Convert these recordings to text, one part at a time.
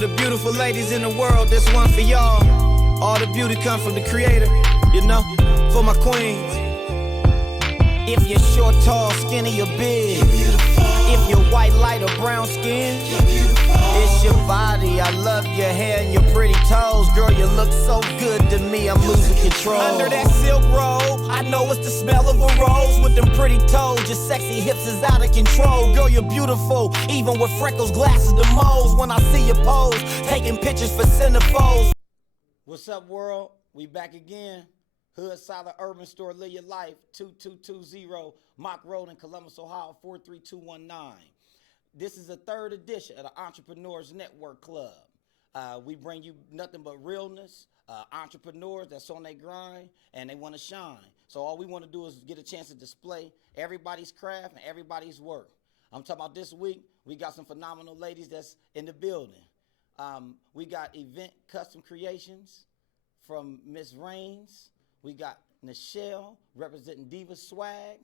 For the beautiful ladies in the world, this one for y'all. All the beauty come from the creator, you know, for my queens. If you're short, tall, skinny, or big, if you're white, light, or brown skin, it's your body. I love your hair and your pretty toes. Girl, you look so good to me, I'm losing control. Under that silk robe, I know it's the smell of a rose. With them pretty toes, your sexy hips is out of control. Girl, you're beautiful, even with freckles, glasses, the moles. When I see you pose, taking pictures for centerfolds. What's up, world? We back again. Hood Solid Urban Store, live your life. 2220 Mock Road in Columbus, Ohio, 43219. This is the third edition of the Entrepreneurs Network Club. We bring you nothing but realness, entrepreneurs that's on their grind and they want to shine. So all we want to do is get a chance to display everybody's craft and everybody's work. I'm talking about this week, we got some phenomenal ladies that's in the building. We got Event Custom Creations from Miss Rains. We got Nichelle representing Diva Swag.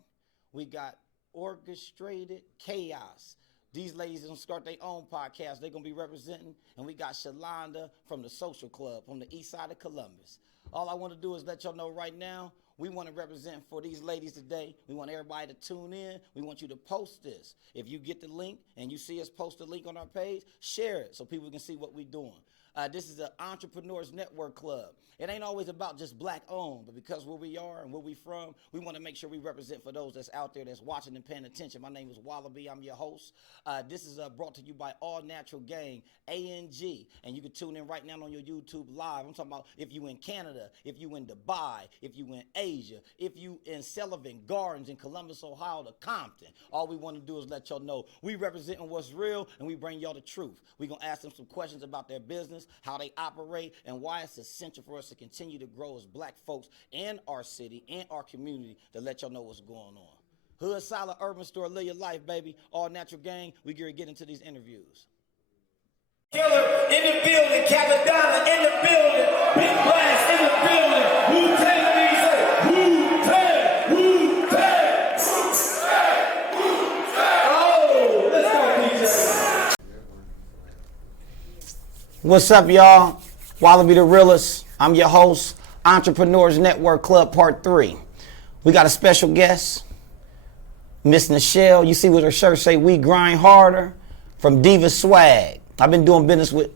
We got Orchestrated Chaos. These ladies are going to start their own podcast. They're going to be representing. And we got Shalonda from the Social Club from the east side of Columbus. All I want to do is let y'all know right now, we want to represent for these ladies today. We want everybody to tune in. We want you to post this. If you get the link and you see us post the link on our page, share it so people can see what we're doing. This is the Entrepreneurs Network Club. It ain't always about just black owned, but because where we are and where we from, we want to make sure we represent for those that's out there that's watching and paying attention. My name is Wallabe. I'm your host. This is brought to you by All Natural Gang, ANG. And you can tune in right now on your YouTube live. I'm talking about if you in Canada, if you in Dubai, if you in Asia, if you in Sullivan Gardens in Columbus, Ohio to Compton. All we want to do is let y'all know we representing what's real and we bring y'all the truth. We're going to ask them some questions about their business, how they operate, and why it's essential for us to continue to grow as black folks in our city and our community to let y'all know what's going on. Hood Solid Urban Store, live your life, baby. All Natural Gang. We get into these interviews. Killer in the building, Capadonna in the building, Big Blast in the building, Wu-Tang, Wu-Tang, Wu-Tang, oh, let's go, PJ. What's up, y'all? Wallabe the Realist. I'm your host, Entrepreneurs Network Club Part 3. We got a special guest, Miss Nichelle. You see what her shirt say, we grind harder, from Diva Swag. I've been doing business with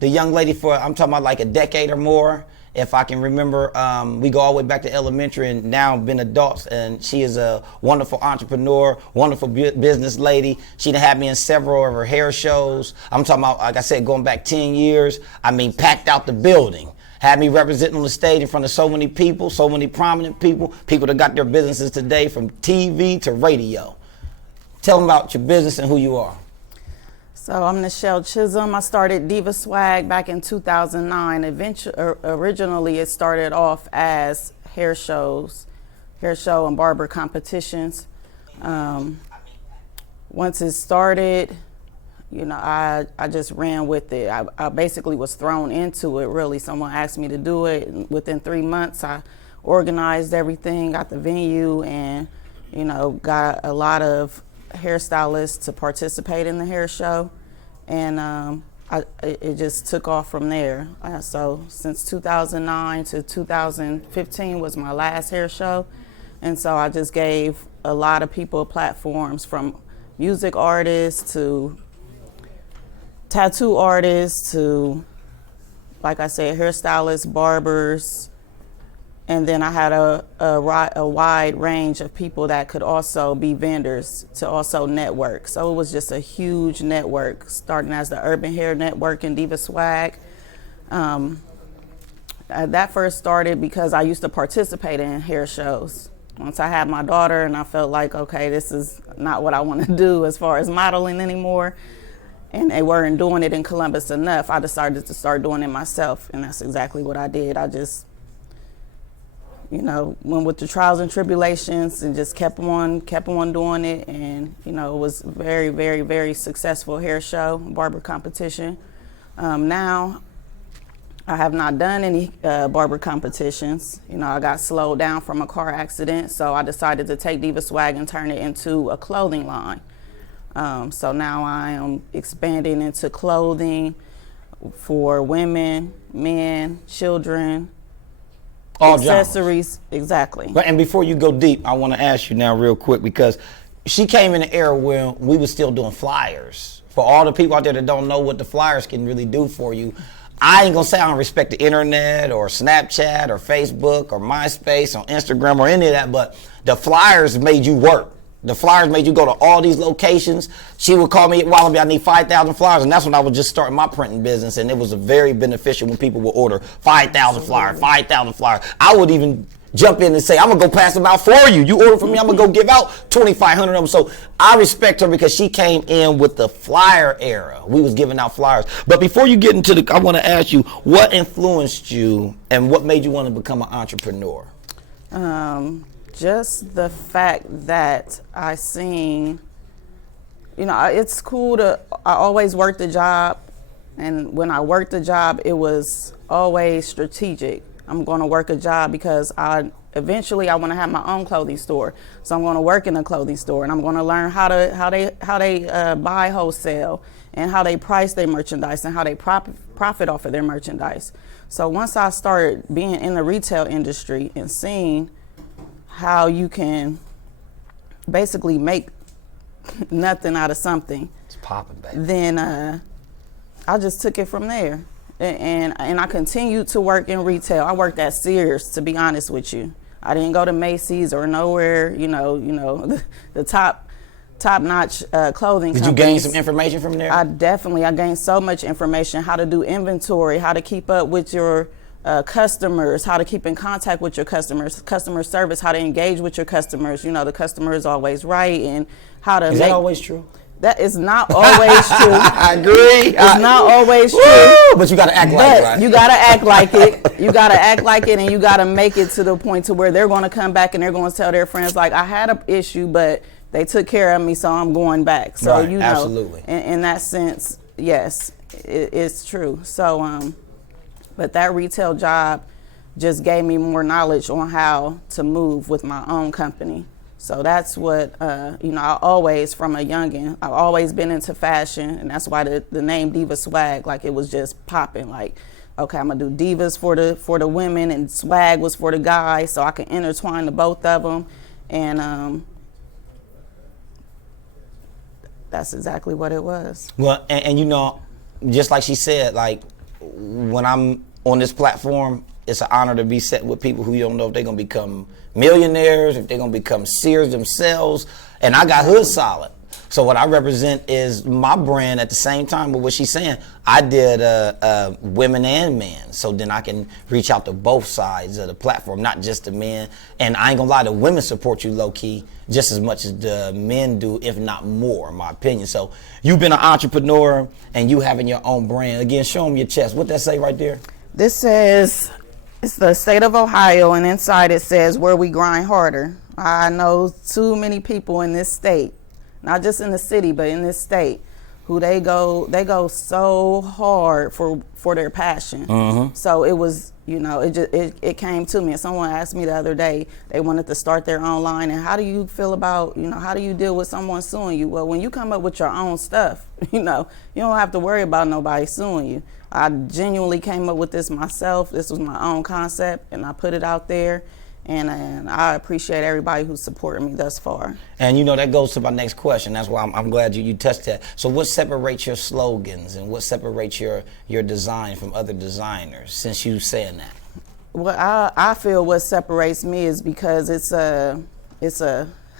the young lady for, I'm talking about like a decade or more. If I can remember, we go all the way back to elementary and now been adults, and she is a wonderful entrepreneur, wonderful business lady. She done had me in several of her hair shows. I'm talking about, like I said, going back 10 years. I mean, packed out the building. Had me representing on the stage in front of so many people, so many prominent people, people that got their businesses today from TV to radio. Tell them about your business and who you are. So I'm Nichelle Chisholm. I started Diva Swag back in 2009. Originally, it started off as hair show and barber competitions. Once it started, you know, I just ran with it. I basically was thrown into it, really. Someone asked me to do it. And within 3 months, I organized everything, got the venue, and, you know, got a lot of hairstylists to participate in the hair show. And it just took off from there. So since 2009 to 2015 was my last hair show. And so I just gave a lot of people platforms, from music artists to tattoo artists to, like I said, hairstylists, barbers. And then I had a wide range of people that could also be vendors to also network. So it was just a huge network, starting as the Urban Hair Network and Diva Swag. That first started because I used to participate in hair shows. Once I had my daughter and I felt like, okay, this is not what I want to do as far as modeling anymore, and they weren't doing it in Columbus enough, I decided to start doing it myself, and that's exactly what I did. I just, you know, went with the trials and tribulations and just kept on doing it. And, you know, it was very, very, very successful hair show, barber competition. Now, I have not done any barber competitions. You know, I got slowed down from a car accident, so I decided to take Diva Swag and turn it into a clothing line. So now I am expanding into clothing, for women, men, children, all accessories, exactly. But and before you go deep, I want to ask you now real quick, because she came in an era when we were still doing flyers. For all the people out there that don't know what the flyers can really do for you, I ain't gonna say I don't respect the internet or Snapchat or Facebook or MySpace or Instagram or any of that, but the flyers made you work. The flyers made you go to all these locations. She would call me at Wallabe, I need 5,000 flyers. And that's when I was just starting my printing business. And it was very beneficial when people would order 5,000 flyers, 5,000 flyers. I would even jump in and say, I'm going to go pass them out for you. You order from me, I'm going to go give out 2,500 of them. So I respect her because she came in with the flyer era. We was giving out flyers. But before you get into I want to ask you, what influenced you and what made you want to become an entrepreneur? Just the fact that I seen, it's cool I always worked a job, and when I worked the job, it was always strategic. I'm going to work a job because eventually I want to have my own clothing store. So I'm going to work in a clothing store, and I'm going to learn how they buy wholesale and how they price their merchandise and how they profit off of their merchandise. So once I started being in the retail industry and seeing how you can basically make nothing out of something, It's popping, baby. then I just took it from there. And I continued to work in retail. I worked at Sears, to be honest with you. I didn't go to Macy's or nowhere, the top-notch clothing companies. Did you gain some information from there? I gained so much information, how to do inventory, how to keep up with your customers, how to keep in contact with your customers, customer service, how to engage with your customers. The customer is always right, and how to Is that always true? That is not always true. I agree. It's not always true. But you got to act like it, right? You got to act like it. You got to act like it, and you got to make it to the point to where they're going to come back and they're going to tell their friends, like, I had an issue, but they took care of me, so I'm going back. So, right, absolutely. In that sense, yes, it's true. So, but that retail job just gave me more knowledge on how to move with my own company. So that's what, I always, from a youngin', I've always been into fashion, and that's why the name Diva Swag, like, it was just popping. Like, okay, I'm gonna do divas for the women, and swag was for the guys, so I can intertwine the both of them, and that's exactly what it was. Well, and just like she said, like, when I'm on this platform, it's an honor to be set with people who you don't know if they're going to become millionaires, if they're going to become Sears themselves. And I got hood solid. So what I represent is my brand at the same time. But what she's saying, I did women and men. So then I can reach out to both sides of the platform, not just the men. And I ain't going to lie, the women support you low-key just as much as the men do, if not more, in my opinion. So you've been an entrepreneur and you having your own brand. Again, show them your chest. What that say right there? This says, it's the state of Ohio, and inside it says, where we grind harder. I know too many people in this state, not just in the city, but in this state, who they go so hard for their passion. Mm-hmm. So it was, it came to me. And someone asked me the other day, they wanted to start their own line, and how do you feel about, how do you deal with someone suing you? Well, when you come up with your own stuff, you don't have to worry about nobody suing you. I genuinely came up with this myself. This was my own concept, and I put it out there. And I appreciate everybody who's supported me thus far. And that goes to my next question. That's why I'm glad you touched that. So what separates your slogans and what separates your design from other designers, since you saying that? Well, I feel what separates me is because it's a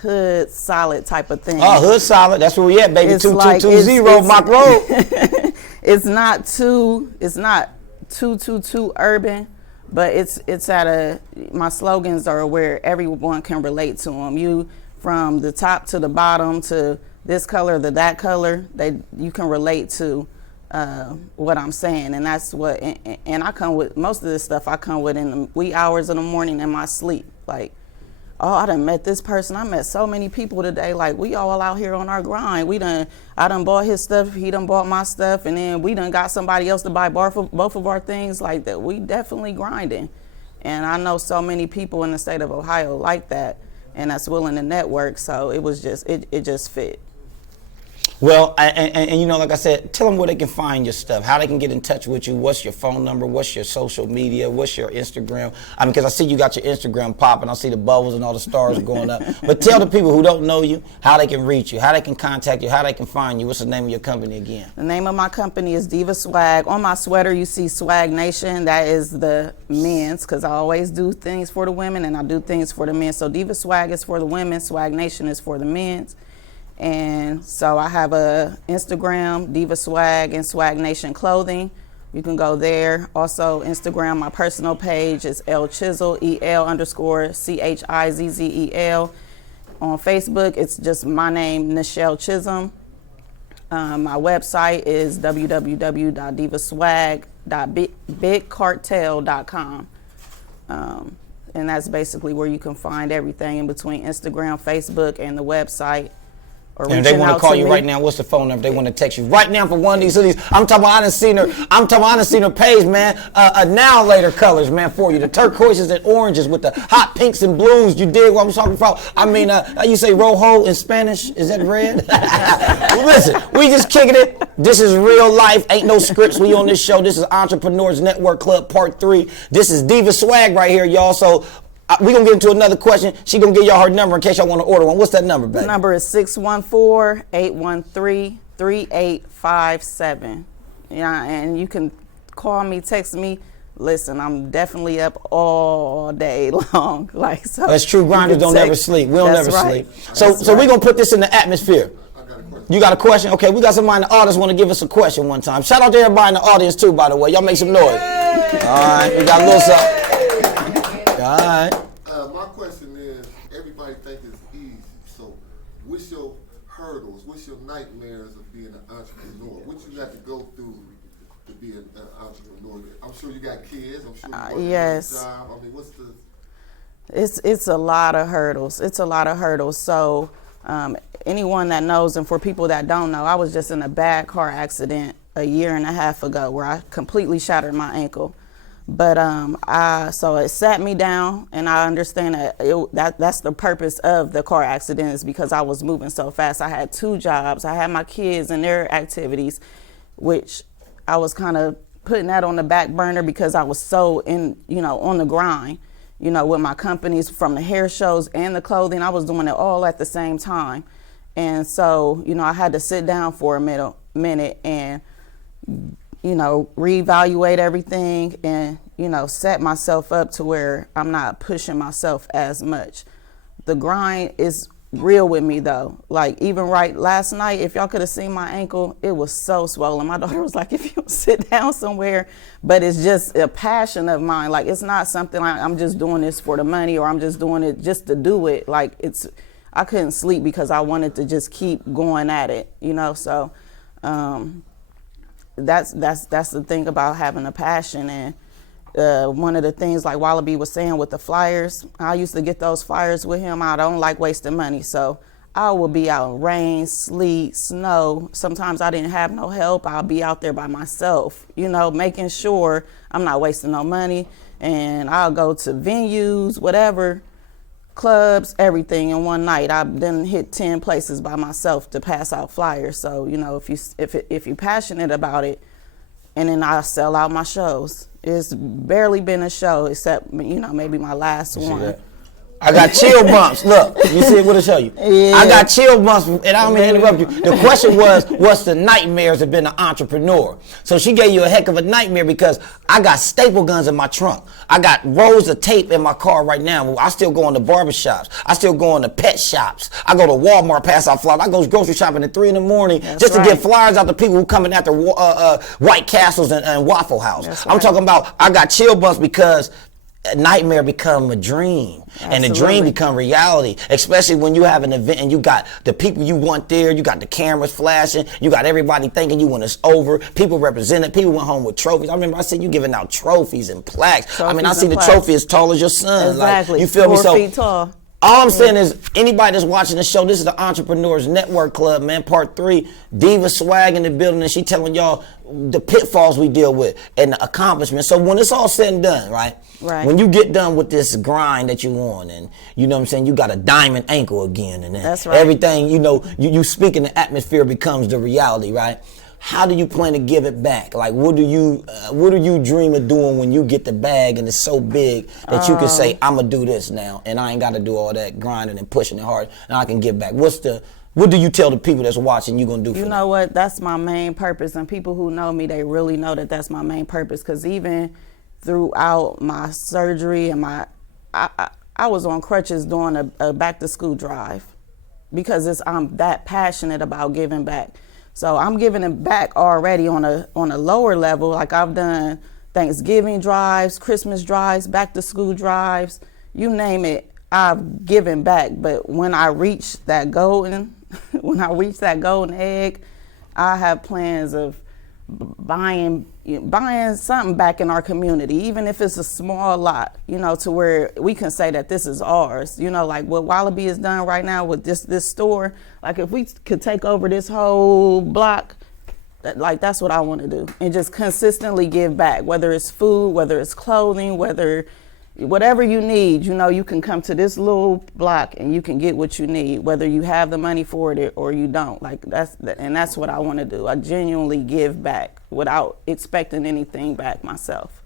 hood solid type of thing. Oh, hood solid. That's where we at, baby. It's 2220 Mock Road. It's not too urban. But it's my slogans are where everyone can relate to them. You, from the top to the bottom, to this color to that color, you can relate to what I'm saying. And that's what, and I come with, most of this stuff I come with in the wee hours of the morning in my sleep. Like, oh, I done met this person. I met so many people today. Like, we all out here on our grind. I done bought his stuff. He done bought my stuff. And then we done got somebody else to buy both of our things like that. We definitely grinding. And I know so many people in the state of Ohio like that, and that's willing to network. So it was just, it just fit. Well, and you know, like I said, tell them where they can find your stuff, how they can get in touch with you, what's your phone number, what's your social media, what's your Instagram. I mean, because I see you got your Instagram popping, I see the bubbles and all the stars going up. But tell the people who don't know you how they can reach you, how they can contact you, how they can find you. What's the name of your company again? The name of my company is Diva Swag. On my sweater, you see Swag Nation. That is the men's, because I always do things for the women and I do things for the men. So Diva Swag is for the women, Swag Nation is for the men's. And so I have a Instagram, Diva Swag and Swag Nation Clothing. You can go there. Also Instagram, my personal page is L Chisel, EL_CHIZZEL. On Facebook, it's just my name, Nichelle Chisholm. My website is www.divaswag.bigcartel.com. And that's basically where you can find everything in between Instagram, Facebook, and the website. Or and if they want to call you right now, what's the phone number? If they want to text you right now for one of these hoodies, I'm talking about, I done seen her page, man. Now later colors, man, for you. The turquoises and oranges with the hot pinks and blues. You dig what I'm talking about? I mean, you say rojo in Spanish? Is that red? Listen, we just kicking it. This is real life. Ain't no scripts. We on this show. This is Entrepreneurs Network Club Part 3. This is Diva Swag right here, y'all. So we're going to get into another question. She going to give y'all her number in case y'all want to order one. What's that number, baby? The number is 614-813-3857. Yeah, and you can call me, text me. Listen, I'm definitely up all day long. Like, so that's true. Grinders don't never sleep. We don't never sleep. So we're going to put this in the atmosphere. You got a question? Okay, we got somebody in the audience want to give us a question one time. Shout out to everybody in the audience too, by the way. Y'all make some noise. All right, we got a little something. All right. My question is, everybody thinks it's easy. So what's your hurdles? What's your nightmares of being an entrepreneur? What you got to go through to be an entrepreneur? I'm sure you got kids. I'm sure you work yes. a job. I mean, what's the... It's a lot of hurdles. It's a lot of hurdles. So anyone that knows, and for people that don't know, I was just in a bad car accident a year and a half ago where I completely shattered my ankle. But so it sat me down, and I understand that that's the purpose of the car accident, is because I was moving so fast. I had 2 jobs. I had my kids and their activities, which I was kind of putting that on the back burner because I was so on the grind, with my companies, from the hair shows and the clothing. I was doing it all at the same time. And so, I had to sit down for a minute and reevaluate everything and, set myself up to where I'm not pushing myself as much. The grind is real with me though. Like even right last night, if y'all could have seen my ankle, it was so swollen. My daughter was like, if you sit down somewhere, but it's just a passion of mine. Like it's not something like I'm just doing this for the money or I'm just doing it just to do it. Like I couldn't sleep because I wanted to just keep going at it, so that's the thing about having a passion. And one of the things like Wallabe was saying with the flyers, I used to get those flyers with him. I don't like wasting money, so I will be out in rain, sleet, snow. Sometimes I didn't have no help. I'll be out there by myself, making sure I'm not wasting no money. And I'll go to venues, whatever, clubs, everything in one night. I've done hit 10 places by myself to pass out flyers. So if you're passionate about it, and then I sell out my shows. It's barely been a show except maybe my last one. I got chill bumps. Look, you see it? What'll show you? Yeah. I got chill bumps, and I don't mean to interrupt you. The question was, what's the nightmares of being an entrepreneur? So she gave you a heck of a nightmare because I got staple guns in my trunk. I got rolls of tape in my car right now. I still go into barbershops. I still go into pet shops. I go to Walmart, pass out flyers. I go grocery shopping at 3 in the morning just to get flyers out to people who coming after White Castles and Waffle House. I'm talking about I got chill bumps because a nightmare become a dream. Absolutely. And the dream become reality, especially when you have an event and you got the people you want there, you got the cameras flashing, you got everybody thinking you when it's over, people represented, people went home with trophies. I remember I said you giving out trophies and plaques. I seen the trophy as tall as your son. Exactly. Like, you feel 4 me? So feet tall. All I'm saying is, anybody that's watching the show, this is the Entrepreneurs Network Club, man, part 3. Diva Swag in the building, and she telling y'all the pitfalls we deal with and the accomplishments. So when it's all said and done, right? Right. When you get done with this grind that you on, and you know what I'm saying, you got a diamond ankle again, and then That's right. everything, you know, you speak in the atmosphere becomes the reality, right? How do you plan to give it back? Like, what do you dream of doing when you get the bag and it's so big that you can say, I'm gonna do this now, and I ain't got to do all that grinding and pushing it hard, and I can give back? What do you tell the people that's watching you gonna do for them? You know what? That's my main purpose, and people who know me, they really know that that's my main purpose. Because even throughout my surgery and I was on crutches doing a back to school drive because I'm that passionate about giving back. So I'm giving it back already on a lower level. Like, I've done Thanksgiving drives, Christmas drives, back to school drives, you name it, I've given back. But when I reach that golden egg, I have plans of buying something back in our community, even if it's a small lot, you know, to where we can say that this is ours. You know, like what Wallabe is done right now with this store. Like, if we could take over this whole block, that's what I want to do, and just consistently give back, whether it's food, whether it's clothing, whatever you need. You know, you can come to this little block and you can get what you need, whether you have the money for it or you don't. Like, that's what I want to do. I genuinely give back without expecting anything back myself.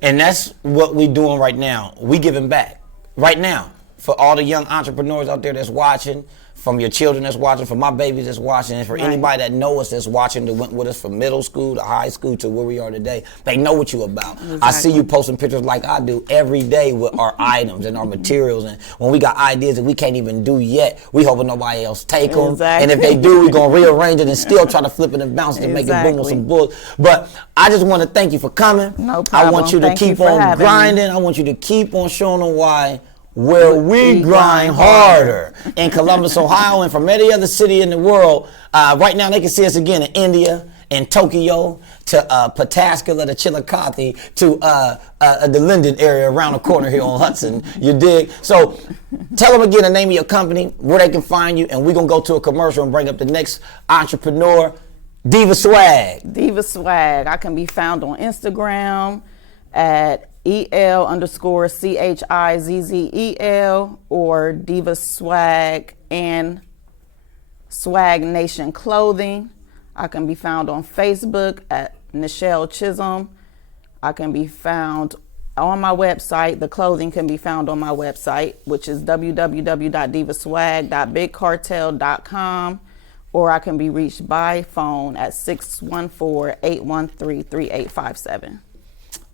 And that's what we doing right now. We giving back right now for all the young entrepreneurs out there that's watching, from your children that's watching, for my babies that's watching, and for anybody that know us that's watching, that went with us from middle school to high school to where we are today. They know what you about. Exactly. I see you posting pictures like I do every day with our items and our materials, and when we got ideas that we can't even do yet, we hoping nobody else take them. Exactly. And if they do, we're going to rearrange it and still try to flip it and bounce it and make it boom with some bullets. But I just want to thank you for coming. No problem. I want you to Thank you keep for on having grinding. me. I want you to keep on showing them why we grind harder in Columbus, Ohio, and from any other city in the world. Right now, they can see us again in India, in Tokyo, to Pataskala, to Chillicothe, to the Linden area around the corner here on Hudson. You dig? So tell them again the name of your company, where they can find you, and we're going to go to a commercial and bring up the next entrepreneur, Diva Swag. Diva Swag. I can be found on Instagram at EL_CHIZZEL or Diva Swag and Swag Nation Clothing. I can be found on Facebook at Nichelle Chisholm. I can be found on my website. The clothing can be found on my website, which is www.divaswag.bigcartel.com, or I can be reached by phone at 614-813-3857.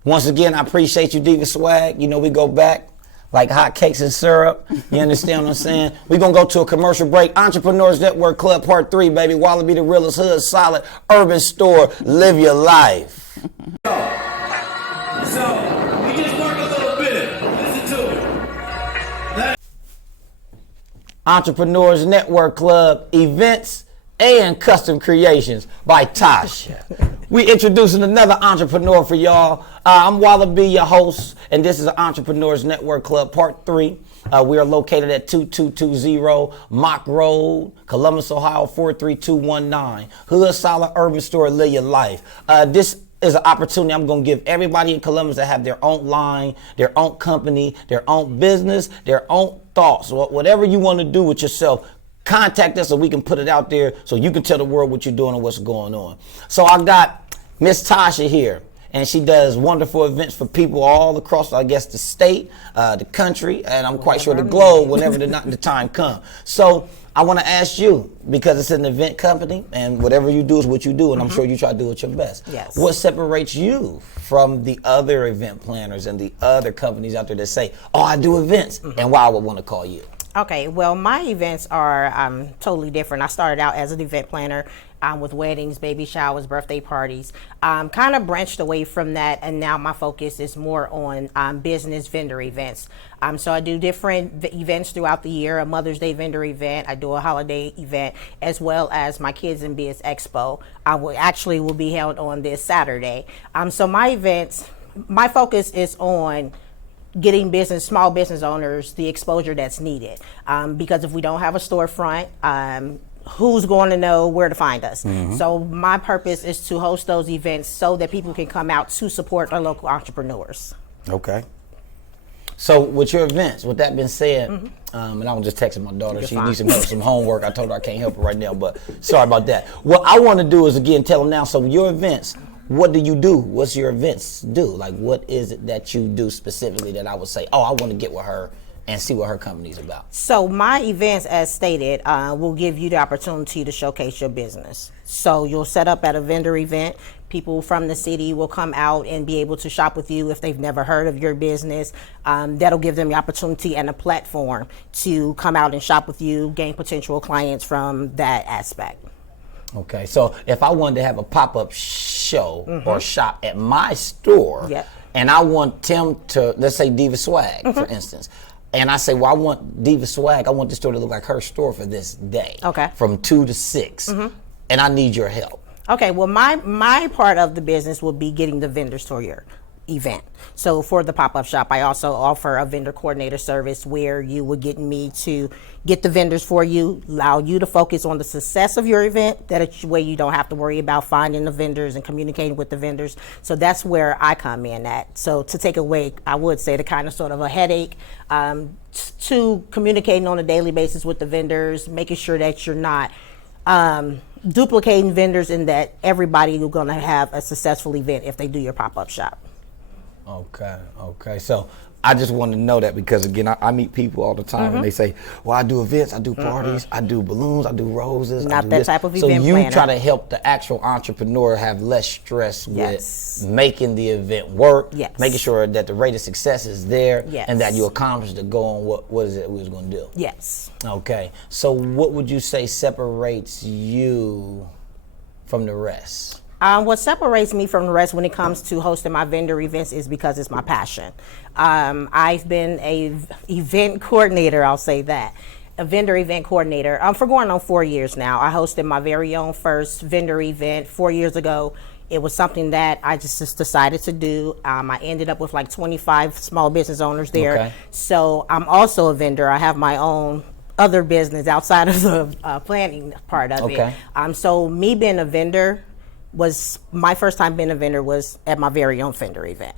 Once again, I appreciate you, Diva Swag. You know, we go back like hot cakes and syrup. You understand what I'm saying? We're going to go to a commercial break. Entrepreneurs Network Club Part 3, baby. Wallabe, the realest hood, solid, urban store. Live your life. So, we just work a little bit. Listen to it. Entrepreneurs Network Club events and custom creations by Tasha. We introducing another entrepreneur for y'all. I'm Wallabe, your host, and this is the Entrepreneurs Network Club Part 3. We are located at 2220 Mock Road, Columbus, Ohio 43219. Hood solid urban store, live your life. This is an opportunity I'm going to give everybody in Columbus that have their own line, their own company, their own business, their own thoughts. Whatever you want to do with yourself, contact us so we can put it out there so you can tell the world what you're doing and what's going on. So I got Miss Tasha here, and she does wonderful events for people all across, I guess, the state, the country, and I'm quite sure the globe whenever the time comes. So I want to ask you, because it's an event company, and whatever you do is what you do, and I'm sure you try to do it your best. Yes. What separates you from the other event planners and the other companies out there that say, oh, I do events, and why I would want to call you? Okay, well, my events are totally different. I started out as an event planner with weddings, baby showers, birthday parties. Kind of branched away from that, and now my focus is more on business vendor events. So I do different events throughout the year, a Mother's Day vendor event, I do a holiday event, as well as my Kids in Biz Expo. Will be held on this Saturday. So my events, my focus is on getting small business owners the exposure that's needed. Because if we don't have a storefront, who's going to know where to find us? So my purpose is to host those events so that people can come out to support our local entrepreneurs. Okay. So with your events, with that being said, and I was just texting my daughter, she needs some help, some homework. I told her I can't help her right now, but sorry about that. What I want to do is, again, tell them now, so your events, what do you do? What's your events do? Like, what is it that you do specifically that I would say, oh, I want to get with her and see what her company's about? So my events, as stated, will give you the opportunity to showcase your business. So you'll set up at a vendor event. People from the city will come out and be able to shop with you if they've never heard of your business. That'll give them the opportunity and a platform to come out and shop with you, gain potential clients from that aspect. Okay, so if I wanted to have a pop-up show or shop at my store, and I want Tim to, let's say Diva Swag, for instance, and I say, well, I want Diva Swag, I want this store to look like her store for this day, from 2 to 6, and I need your help. Okay, well, my part of the business will be getting the vendors for your event. So for the pop-up shop, I also offer a vendor coordinator service where you would get me to get the vendors for you, allow you to focus on the success of your event. That way you don't have to worry about finding the vendors and communicating with the vendors. So that's where I come in at. So to take away, I would say, the kind of sort of a headache to communicating on a daily basis with the vendors, making sure that you're not duplicating vendors and that everybody is going to have a successful event if they do your pop-up shop. Okay. So I just want to know that because, again, I meet people all the time and they say, well, I do events, I do parties, I do balloons, I do roses. Not that type of event So you planner. try to help the actual entrepreneur have less stress with making the event work, making sure that the rate of success is there, and that you accomplish the goal on what is it we was going to do. Yes. Okay. So what would you say separates you from the rest? What separates me from the rest when it comes to hosting my vendor events is because it's my passion. I've been a event coordinator, I'll say that. A vendor event coordinator for going on 4 years now. I hosted my very own first vendor event 4 years ago. It was something that I just decided to do. I ended up with like 25 small business owners there. Okay. So I'm also a vendor. I have my own other business outside of the planning part of it. So me being a vendor was my first time being a vendor was at my very own vendor event.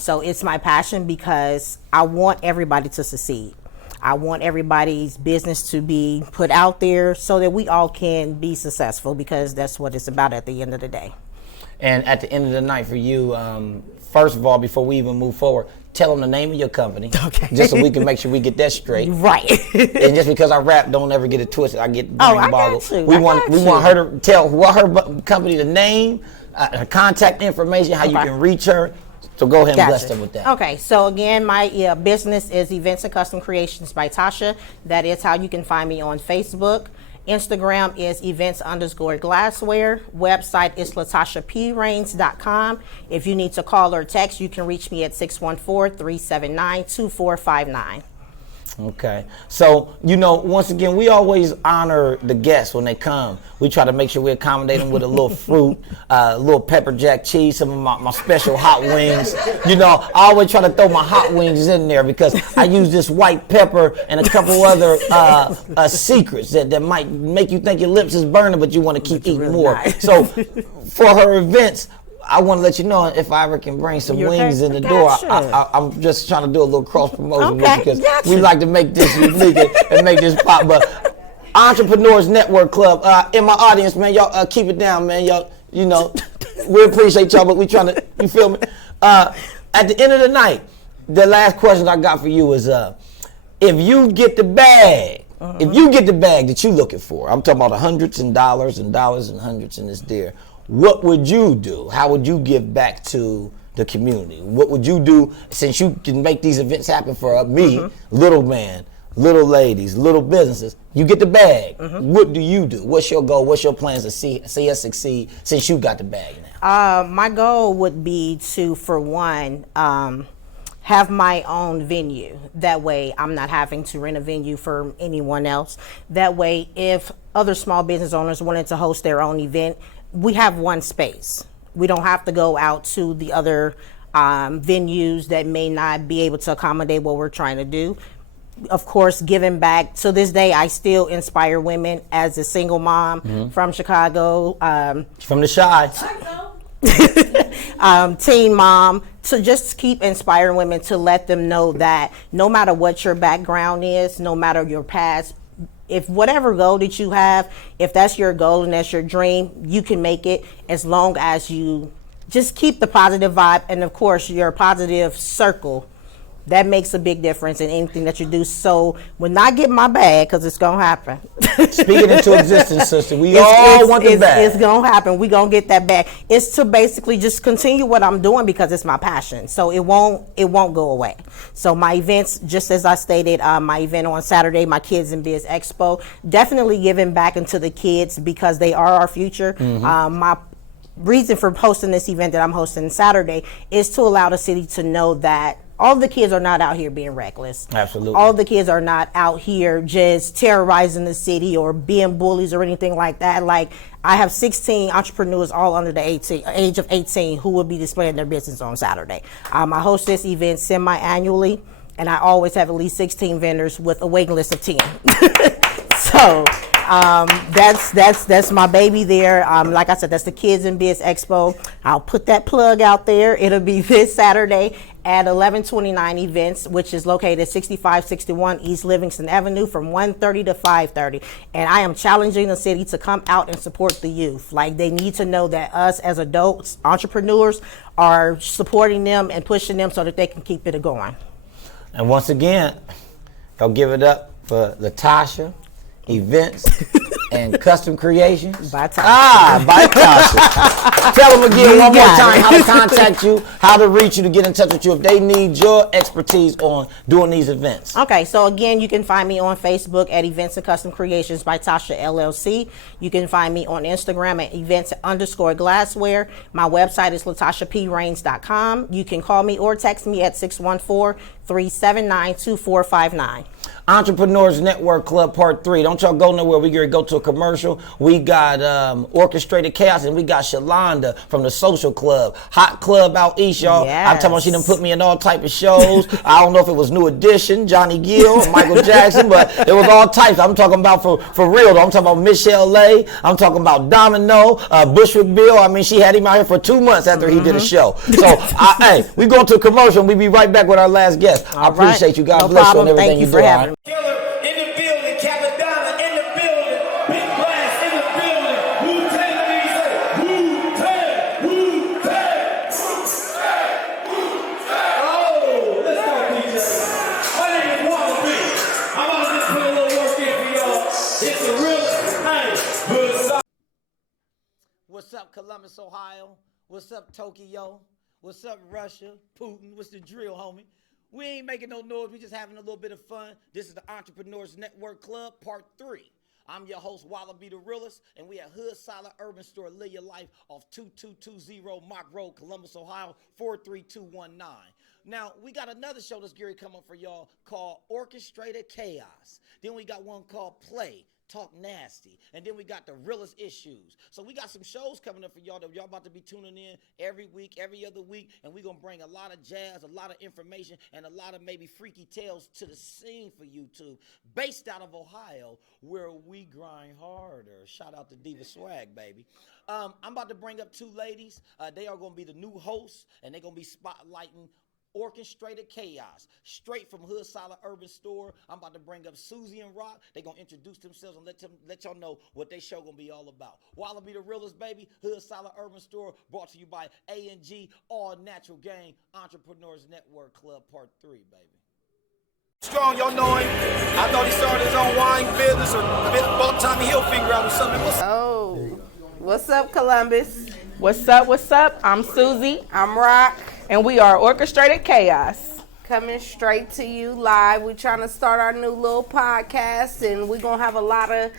So it's my passion because I want everybody to succeed. I want everybody's business to be put out there so that we all can be successful, because that's what it's about at the end of the day. And at the end of the night for you, first of all, before we even move forward, tell them the name of your company, just so we can make sure we get that straight. Right. And just because I rap, don't ever get it twisted. I get brain boggled. Got you. We want her to tell what her company, the name, her contact information, how you can reach her. So go ahead and bless them with that. Okay, so again, my business is Events and Custom Creations by Tasha. That is how you can find me on Facebook. Instagram is events_glassware. Website is latashaprange.com. If you need to call or text, you can reach me at 614-379-2459. Okay. So, once again, we always honor the guests when they come. We try to make sure we accommodate them with a little fruit, a little pepper jack cheese, some of my special hot wings. I always try to throw my hot wings in there because I use this white pepper and a couple other secrets that might make you think your lips is burning, but you want to keep eating really more. not. So, for her events, I want to let you know if I ever can bring some wings in the door. I'm just trying to do a little cross promotion because we like to make this unique and make this pop. But Entrepreneurs Network Club, in my audience, man, y'all keep it down, man. Y'all, we appreciate y'all, but we trying to, you feel me? At the end of the night, the last question I got for you is, if you get the bag, if you get the bag that you looking for, I'm talking about hundreds and dollars and hundreds in this there. What would you do? How would you give back to the community? What would you do since you can make these events happen for me, little man, little ladies, little businesses? You get the bag. What do you do? What's your goal? What's your plans to see us succeed since you got the bag now? My goal would be to, for one, have my own venue. That way I'm not having to rent a venue for anyone else. That way, if other small business owners wanted to host their own event, we have one space. We don't have to go out to the other venues that may not be able to accommodate what we're trying to do. Of course, giving back. To this day, I still inspire women as a single mom from Chicago. From the Shy. Teen mom, to just keep inspiring women, to let them know that no matter what your background is, no matter your past, if whatever goal that you have, if that's your goal and that's your dream, you can make it, as long as you just keep the positive vibe, and of course your positive circle. That makes a big difference in anything that you do. So when I get my bag, because it's going to happen. Speaking into existence, sister. We all want the bag. It's going to happen. We're going to get that bag. It's to basically just continue what I'm doing, because it's my passion. So it won't go away. So my events, just as I stated, my event on Saturday, my Kids in Biz Expo, definitely giving back into the kids, because they are our future. My reason for hosting this event that I'm hosting Saturday is to allow the city to know that all the kids are not out here being reckless. Absolutely. All the kids are not out here just terrorizing the city or being bullies or anything like that. Like, I have 16 entrepreneurs all under the age of 18 who will be displaying their business on Saturday. I host this event semi-annually, and I always have at least 16 vendors with a waiting list of 10. So that's my baby there. Like I said, that's the Kids in Biz Expo. I'll put that plug out there. It'll be this Saturday at 1129 Events, which is located at 6561 East Livingston Avenue, from 1:30 to 5:30. And I am challenging the city to come out and support the youth. Like, they need to know that us as adults, entrepreneurs, are supporting them and pushing them so that they can keep it going. And once again, I'll give it up for Latasha Events and Custom Creations. By Tasha. By Tasha. Tell them again one more time how to contact you, how to reach you, to get in touch with you if they need your expertise on doing these events. Okay, so again, you can find me on Facebook at Events and Custom Creations by Tasha LLC. You can find me on Instagram at events_glassware. My website is LatashaPRains.com. You can call me or text me at 614-379-2459. Entrepreneurs Network Club Part 3. Don't y'all go nowhere. We gonna go to a commercial. We got Orchestrated Chaos, and we got Shalonda from the Social Club. Hot club out east, y'all. Yes. I'm talking about she done put me in all type of shows. I don't know if it was New Edition, Johnny Gill, or Michael Jackson, but it was all types. I'm talking about for real, though. I'm talking about Michelle Lay. I'm talking about Domino, Bushwick Bill. I mean, she had him out here for 2 months after he did a show. So, hey, we going to a commercial, and we be right back with our last guest. I appreciate you. God bless you on everything you do. Having me. Killer in the building, Capadonna in the building, Big Blast in the building, Wu-Tang, let me say, Wu-Tang, Wu-Tang, Wu-Tang. Oh, let's go, DJ. My name is Wallabe. I'm about to just put a little work in for y'all. It's the real thing. What's up, Columbus, Ohio? What's up, Tokyo? What's up, Russia? Putin? What's the drill, homie? We ain't making no noise. We just having a little bit of fun. This is the Entrepreneurs Network Club, Part 3. I'm your host, Wallabe the Realist, and we at Hood Solid Urban Store. Live your life off 2220 Mock Road, Columbus, Ohio, 43219. Now, we got another show that's geared coming for y'all called Orchestrated Chaos. Then we got one called Play, Talk Nasty, and then we got the realest issues. So we got some shows coming up for y'all that y'all about to be tuning in every week, every other week, and we're gonna bring a lot of jazz, a lot of information, and a lot of maybe freaky tales to the scene for you too. Based out of Ohio, where we grind harder. Shout out to Diva Swag, baby. I'm about to bring up two ladies. They are gonna be the new hosts, and they're gonna be spotlighting Orchestrated Chaos, straight from Hood Solid Urban Store. I'm about to bring up Susie and Rock. They're going to introduce themselves and let y'all know what they show going to be all about. Wallabe the Realest, baby. Hood Solid Urban Store, brought to you by A&G, All Natural Game, Entrepreneurs Network Club, Part 3, baby. Strong, y'all know him. I thought he started his own wine business, or about Tommy Hilfiger out or something. What's up, Columbus? What's up? What's up? I'm Susie. I'm Rock. And we are Orchestrated Chaos. Coming straight to you live. We're trying to start our new little podcast, and we're going to have a lot of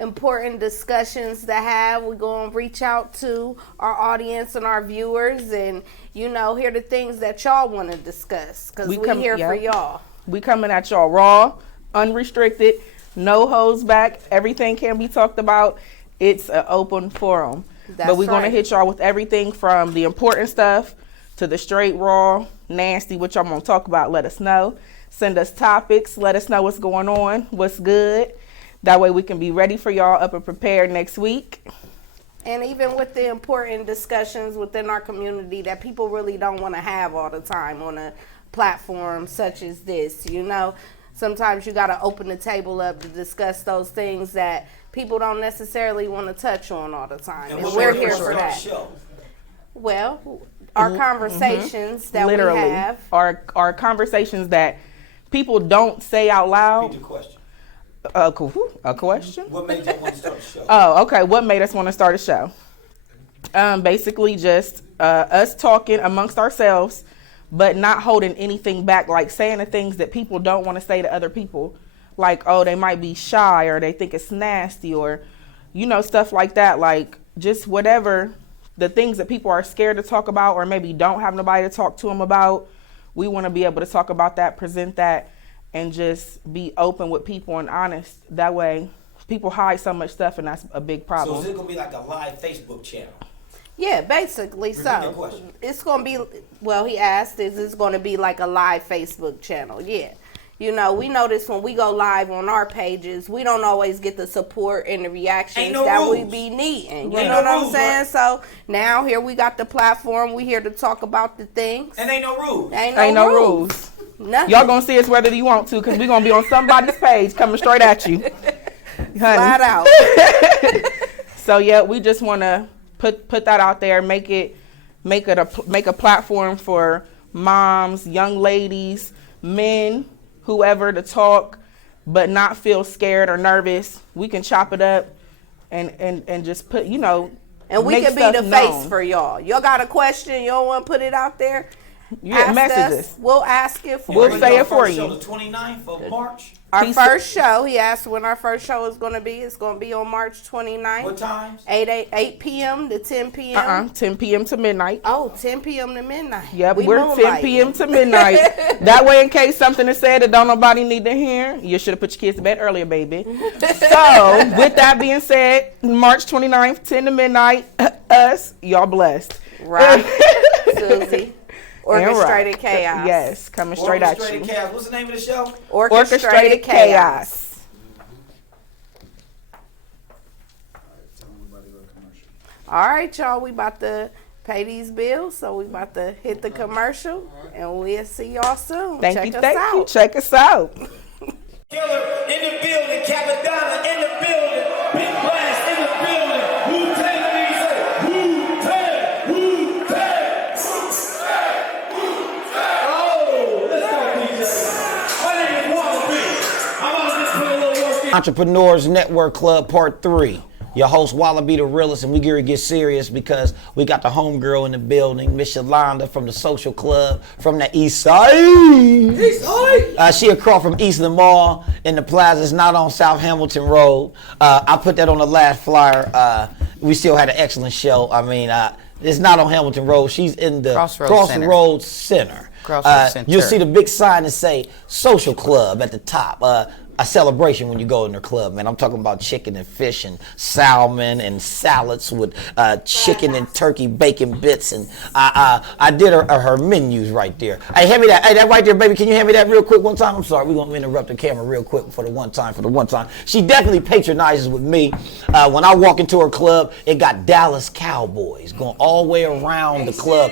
important discussions to have. We're going to reach out to our audience and our viewers and, hear the things that y'all want to discuss, because we're here for y'all. We coming at y'all raw, unrestricted, no holds back. Everything can be talked about. It's an open forum. But we're going to hit y'all with everything from the important stuff to the straight, raw, nasty, what y'all want to talk about, let us know. Send us topics, let us know what's going on, what's good. That way we can be ready for y'all, up and prepared next week. And even with the important discussions within our community that people really don't want to have all the time on a platform such as this, you know, sometimes you got to open the table up to discuss those things that people don't necessarily want to touch on all the time. And we're here for that. Well, our conversations that Literally, we have. Our conversations that people don't say out loud. Repeat the question. A question? What made you want to start the show? Oh, okay. What made us want to start a show? Basically just us talking amongst ourselves, but not holding anything back, like saying the things that people don't want to say to other people. Like, oh, they might be shy, or they think it's nasty, or, you know, stuff like that. Like, just whatever the things that people are scared to talk about, or maybe don't have nobody to talk to them about. We want to be able to talk about that, present that, and just be open with people and honest. That way, people hide so much stuff, and that's a big problem. So is it going to be like a live Facebook channel? Yeah, basically. Repeat So the question. it's going to be, well, he asked, is this going to be like a live Facebook channel? Yeah. You know, we notice when we go live on our pages, we don't always get the support and the reactions that we be needing. You know what I'm saying? So now here we got the platform. We here to talk about the things. And ain't no rules. Ain't no rules. Nothing. Y'all gonna see us whether you want to, because we're gonna be on somebody's page coming straight at you. Flat out. So yeah, we just wanna put that out there, make a platform for moms, young ladies, men, whoever, to talk, but not feel scared or nervous. We can chop it up and just put, you know, and we can be the face for y'all. Y'all got a question, you don't want to put it out there? Yeah, message us. We'll ask it for you. We'll say it for you. The 29th of March. Our first show, he asked when our first show is going to be. It's going to be on March 29th. What times? 8 p.m. to 10 p.m. 10 p.m. to midnight. Oh, 10 p.m. to midnight. Yep, we're 10 p.m. to midnight. That way, in case something is said that don't nobody need to hear, you should have put your kids to bed earlier, baby. So, with that being said, March 29th, 10 to midnight, us, y'all blessed. Right. Susie. Orchestrated Chaos. Yes, coming straight at you. Orchestrated Chaos. What's the name of the show? Orchestrated Chaos. All right, y'all. We about to pay these bills, so we about to hit the commercial, and we'll see y'all soon. Thank Check you. us out. Check us out. Killer in the building, Capadonna in the building, Big Blast in the building, Wu-Tang, let me say, Wu-Tang, Wu-Tang, oh, let's go, PJ. My name is Wallabe. I'm out just put a little work in. Entrepreneurs Network Club Part 3. Your host, Wallabe the Realist, and we get serious because we got the homegirl in the building, Miss Yolanda from the Social Club from the East Side. East Side! She across from Eastland Mall in the plaza. It's not on South Hamilton Road. I put that on the last flyer. We still had an excellent show. I mean, it's not on Hamilton Road. She's in the Crossroads Center. You'll see the big sign that say Social Club at the top. A celebration when you go in their club, man. I'm talking about chicken and fish and salmon and salads with chicken and turkey bacon bits, and I did her menus right there. Hey, hand me that. Hey, that right there, baby. Can you hand me that real quick one time? I'm sorry, we're gonna interrupt the camera real quick for the one time. She definitely patronizes with me. When I walk into her club, it got Dallas Cowboys going all the way around the club.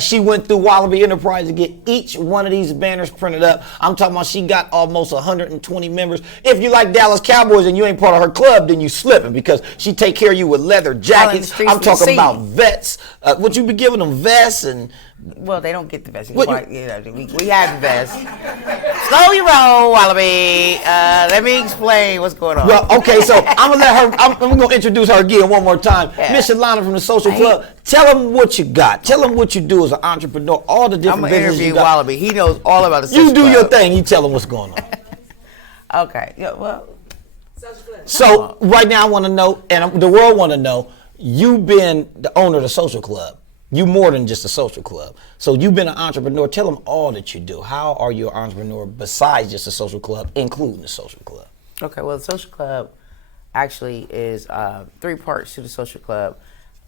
She went through Wallabe Enterprise to get each one of these banners printed up. I'm talking about she got almost 120 members. If you like Dallas Cowboys and you ain't part of her club, then you slipping, because she take care of you with leather jackets. I'm talking about vets. Would you be giving them vests? And well, they don't get the vest. We have the vest. Slow your roll, Wallabe. Let me explain what's going on. Well, okay, so I'm gonna let her. I'm gonna introduce her again one more time. Yeah. Miss Yolanda from the Social Club. Tell them what you got. Tell them what you do as an entrepreneur. All the different businesses you got. I'm gonna interview Wallabe. He knows all about the Social You do Club. your thing. You tell them what's going on. Okay. Yeah, well. So right now I want to know, and the world want to know, you've been the owner of the Social Club. You more than just a social club. So you've been an entrepreneur. Tell them all that you do. How are you an entrepreneur besides just a social club, including the social club? Okay, well, the Social Club actually is 3 parts to the Social Club.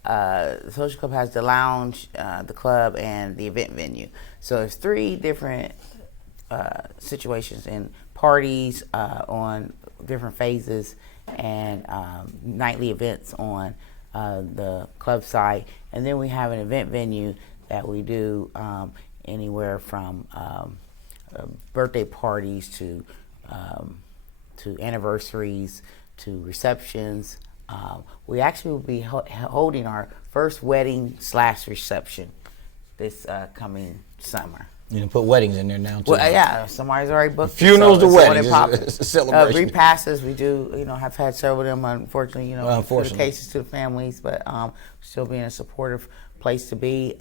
the social club has the lounge, the club, and the event venue. So there's 3 different situations and parties on different phases, and nightly events on the club side. And then we have an event venue that we do anywhere from birthday parties to anniversaries to receptions. We actually will be holding our first wedding/reception this coming summer. You can put weddings in there now too. Well, yeah, somebody's already booked. Funerals to weddings. It's It's a celebration. repasses, we do, have had several of them, unfortunately, for the Unfortunately. cases to the families, but still being a supportive place to be,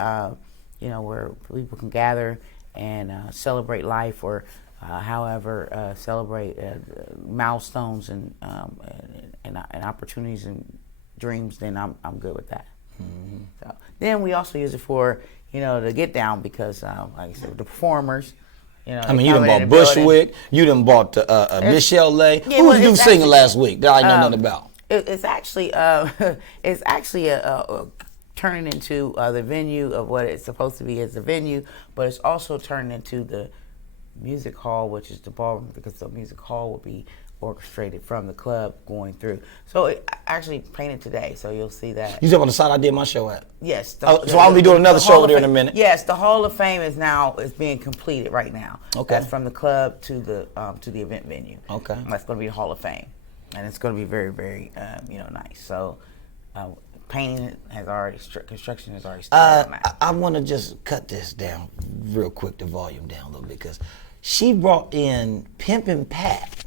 where people can gather and celebrate life, or however celebrate milestones and opportunities and dreams. Then I'm good with that. Mm-hmm. So then we also use it for the get down, because like I said, the performers. I mean, you done bought Bushwick, you done bought Michelle Lay. Who was you singing last week that I know nothing about? It's actually turning into the venue of what it's supposed to be as a venue, but it's also turning into the music hall, which is the ballroom, because the music hall will be orchestrated from the club going through. So it actually painted today, so you'll see that. You talking on the side I did my show at? Yes. So I'll be doing another show over there in a minute. Yes, the Hall of Fame is being completed right now. Okay. That's from the club to the event venue. Okay. That's going to be the Hall of Fame, and it's going to be very, very nice. So painting construction has already started on that. I want to just cut this down real quick, the volume down a little bit, because she brought in Pimpin' Pat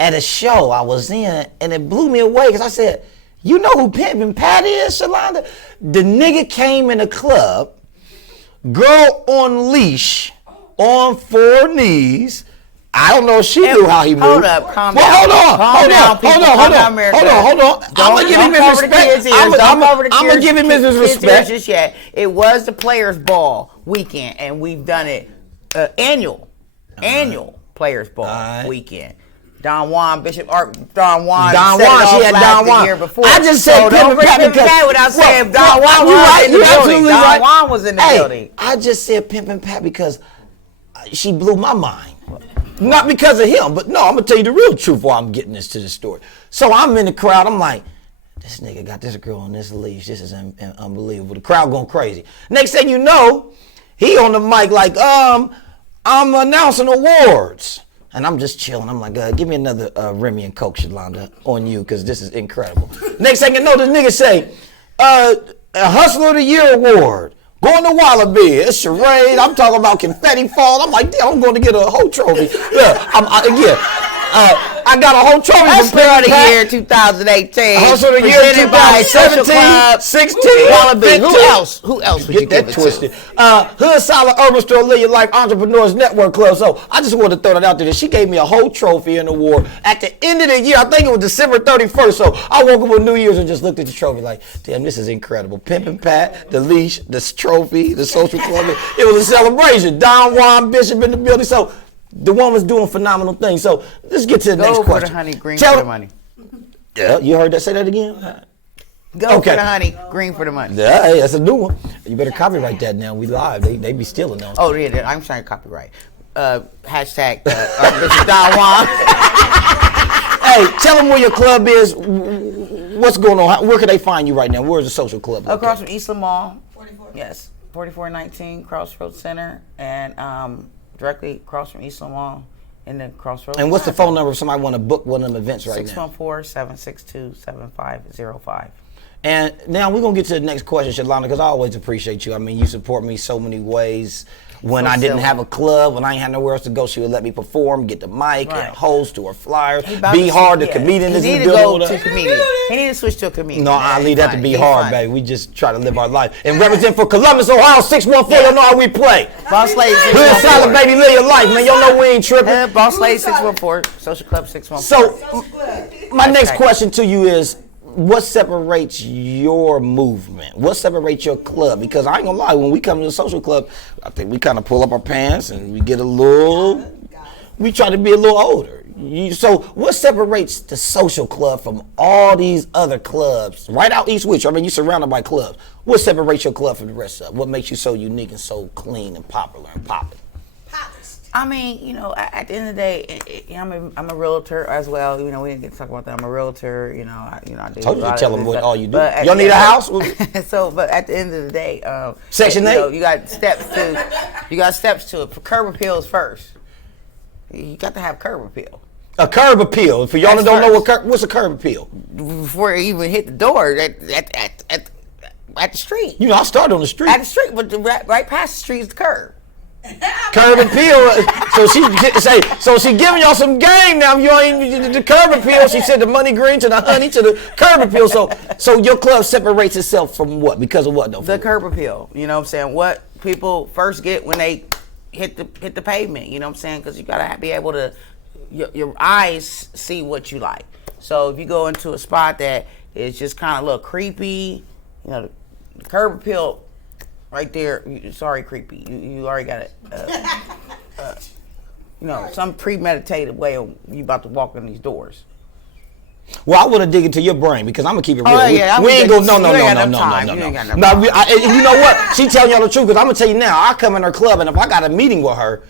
at a show I was in, and it blew me away, because I said, you know who Pimpin' Pat is, Shalonda? The nigga came in the club, girl on leash, on 4 knees. I don't know if she knew how he moved. Hold up, calm well, down. Hold on. I'm going to give him his respect. I'm going to give him his respect. Just yet. It was the Players Ball weekend, and we've done it annual Players Ball weekend. Don Juan, Bishop Art, Don Juan. She had Don Juan. The year before. I just said don't bring Pimpin' Pat without saying Don Juan was in the building. Don Juan was in the building. I just said Pimpin' Pat because she blew my mind. Not because of him, but no, I'm going to tell you the real truth while I'm getting this to the story. So I'm in the crowd. I'm like, this nigga got this girl on this leash. This is unbelievable. The crowd going crazy. Next thing you know, he on the mic like, I'm announcing awards. And I'm just chilling. I'm like, give me another Remy and Coke, Shalonda, on you, because this is incredible. Next thing you know, this nigga say, a Hustler of the Year award. Going to Wallabe. It's charade. I'm talking about confetti fall. I'm like, damn, I'm going to get a whole trophy. I got a whole trophy. Hustler of the Year 2018. Hustler of the Year 2017, 16, Wallabe. Who else would you get give that it twisted? to? Hood Solid Urban Store Live Your Life Entrepreneurs Network Club. So I just wanted to throw that out there. She gave me a whole trophy and award at the end of the year. I think it was December 31st. So I woke up on New Year's and just looked at the trophy like, damn, this is incredible. Pimpin' Pat, the leash, this trophy, the social club. It was a celebration. Don Juan Bishop in the building. So the woman's doing phenomenal things. So let's get to the next question. Go for the honey, green for the money. Yeah, you heard that? Say that again. Go for the honey, green for the money. Yeah, hey, that's a new one. You better copyright that now. We live. They be stealing those. Oh yeah, I'm trying to copyright. Hashtag Bishop Don Juan. Hey, tell them where your club is. What's going on? Where can they find you right now? Where's the social club? Across from Eastland Mall. 44. Yes, 4419 Crossroads Center, and directly across from Eastland Mall in the Crossroads. And what's the phone number if somebody want to book one of them events right now? 614-762-7505. And now we're going to get to the next question, Shalonda, because I always appreciate you. I mean, you support me so many ways. When I didn't have a club, when I ain't had nowhere else to go, she would let me perform, get the mic, and host, do her flyers. Be Hard, the comedian is in the building. He need to switch to a comedian. No, I leave that to Be Hard, baby. We just try to live our life. And represent for Columbus, Ohio, 614, y'all know how we play. Boss Lady 614. Hood Solid, baby, live your life, man. Y'all know we ain't tripping. Boss Lady 614, Social Club 614. So, my next question to you is, what separates your movement? What separates your club? Because I ain't gonna lie, when we come to the social club, I think we kind of pull up our pants and we get a little we try to be a little older. So what separates the social club from all these other clubs? Right out East Witch, I mean, you're surrounded by clubs. What separates your club from the rest of it? What makes you so unique and so clean and popular and popping? I mean, you know, at the end of the day, I'm a realtor as well. You know, we didn't get to talk about that. I'm a realtor. You know, I do. Told you to tell them what all you do. But Y'all need a house? So, but at the end of the day, Section 8? know, you got steps to it. For curb appeals first, you got to have curb appeal. A curb appeal. For y'all that don't know what's a curb appeal? Before you even hit the door at the street. You know, I started on the street. At the street, but right past the street is the curb. Curb appeal. So she giving y'all some game now. You ain't the curb appeal. She said the money green to the honey to the curb appeal. So your club separates itself from what? Because of what though? The curb appeal. You know what I'm saying? What people first get when they hit the pavement. You know what I'm saying? Because you gotta be able to your eyes see what you like. So if you go into a spot that is just kind of a little creepy, you know, the curb appeal. Right there, sorry, creepy. You already got it. You know, some premeditated way of you about to walk in these doors. Well, I want to dig into your brain because I'm gonna keep it real. Oh, yeah, we ain't gonna no. You know what? She telling y'all the truth because I'm gonna tell you now. I come in her club and if I got a meeting with her,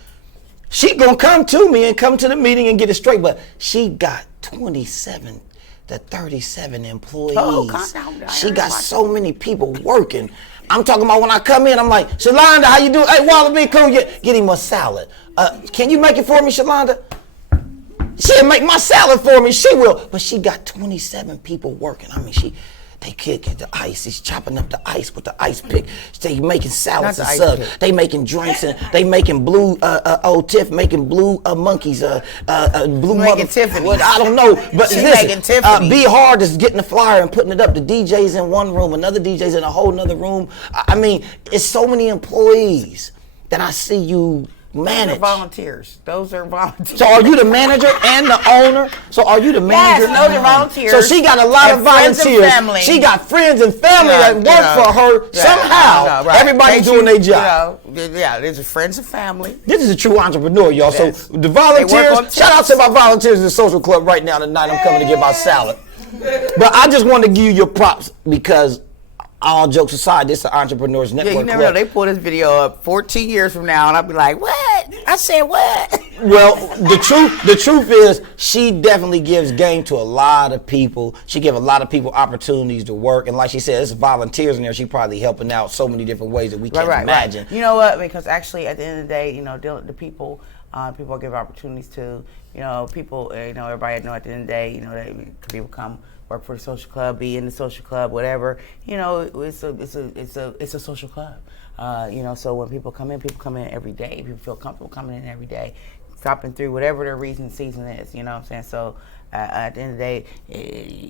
she gonna come to me and come to the meeting and get it straight. But she got 27 to 37 employees. Oh, calm down. She got so many people working. I'm talking about when I come in, I'm like, Shalonda, how you doing? Hey, Wallabe, come get him a salad. Can you make it for me, Shalonda? She'll make my salad for me. She will. But she got 27 people working. I mean, they kick the ice. She's chopping up the ice with the ice pick. They making salads and subs. They making drinks and they making blue, old Tiff making blue monkeys, blue making Tiffany. Well, I don't know. But She's listen, making Tiffany. Be Hard is getting the flyer and putting it up. The DJ's in one room, another DJ's in a whole nother room. I mean, it's so many employees that I see you manage. Those are volunteers. So are you the manager and the owner? So are you the manager? Yes, those are volunteers. So she got a lot of volunteers. She got friends and family that work for her somehow. Right. Everybody's doing their job. There's friends and family. This is a true entrepreneur, y'all. Yes. So the volunteers, shout out to my volunteers in the social club right now tonight. I'm coming to get my salad. But I just want to give you your props because all jokes aside, this is the Entrepreneurs Network. Yeah, you never know. They pull this video up 14 years from now, and I'll be like, "What? I said what?" Well, the truth is, she definitely gives game to a lot of people. She gives a lot of people opportunities to work, and like she said, there's volunteers in there. She probably helping out so many different ways that we can't imagine. Right. You know what? Because actually, at the end of the day, you know, the people I give opportunities to. You know, people. You know, everybody know at the end of the day, you know, people come work for the social club, be in the social club, whatever. You know, it's a social club. You know, so when people come in every day. People feel comfortable coming in every day, stopping through whatever their season is. You know what I'm saying? So at the end of the day,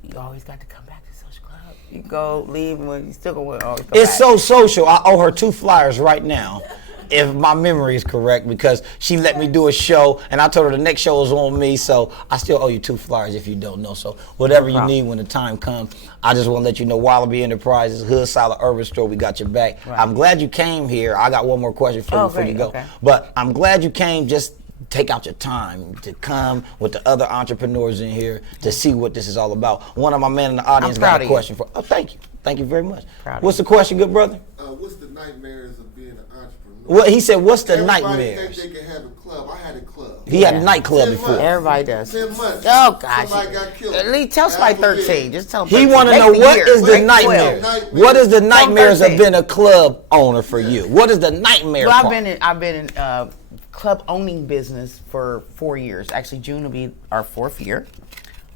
you always got to come back to the social club. You go leave when you still go. Always come it's back. So social. I owe her 2 flyers right now. If my memory is correct, because she let me do a show, and I told her the next show is on me, so I still owe you 2 flyers if you don't know. So whatever you need when the time comes, I just want to let you know, Wallabe Enterprises, Hood Solid Urban Store, we got your back. Right. I'm glad you came here. I got one more question for you before you go. Okay. But I'm glad you came. Just take out your time to come with the other entrepreneurs in here to see what this is all about. One of my men in the audience got a question for. Oh, thank you. Thank you very much. What's the question, good brother? What's the nightmares of being an entrepreneur? Well, he said, what's the Everybody nightmares? think they can have a club. I had a club. He had a nightclub before. Everybody does. 10 months. Oh, gosh. Somebody got killed. At least tell somebody 13. Just tell them 13. He want to know what is the nightmare. What is the nightmares of being a club owner for you? What is the nightmare part? I've been in club owning business for 4 years. Actually, June will be our 4th year.